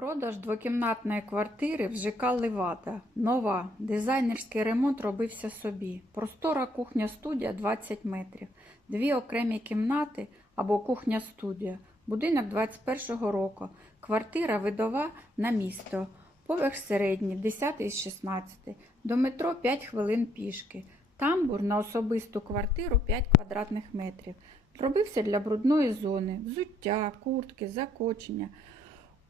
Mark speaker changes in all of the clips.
Speaker 1: Продаж двокімнатної квартири в ЖК Левада. Нова. Дизайнерський ремонт робився собі. Простора кухня-студія 20 метрів. Дві окремі кімнати або кухня-студія. Будинок 21-го року. Квартира видова на місто. Поверх середній, 10 із 16. До метро 5 хвилин пішки. Тамбур на особисту квартиру 5 квадратних метрів. Робився для брудної зони, взуття, куртки, закочення.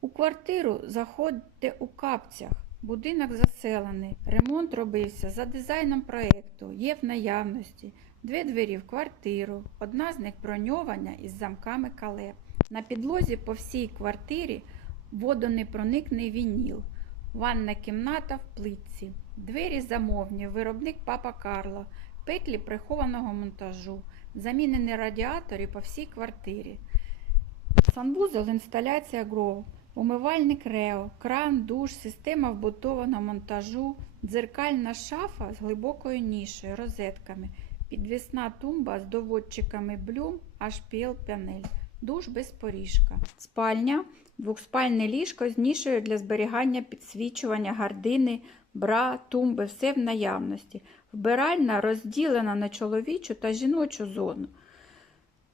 Speaker 1: У квартиру заходьте у капцях. Будинок заселений. Ремонт робився за дизайном проєкту. Є в наявності. Дві двері в квартиру. Одна з них броньована із замками кале. На підлозі по всій квартирі водонепроникний вініл. Ванна кімната в плитці. Двері замовні. Виробник Папа Карло. Петлі прихованого монтажу. Замінені радіатори по всій квартирі. Санвузол, інсталяція ГРОВ, умивальник РЕО, кран, душ, система вбудованого монтажу, дзеркальна шафа з глибокою нішею, розетками, підвісна тумба з доводчиками блюм, HPL панель, душ без поріжка. Спальня, двохспальне ліжко з нішею для зберігання підсвічування, гардини, бра, тумби, все в наявності. Вбиральна розділена на чоловічу та жіночу зону.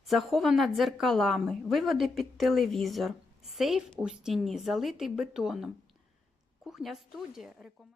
Speaker 1: Захована дзеркалами, виводи під телевізор, сейф у стіні залитий бетоном. Кухня студія рекомендує.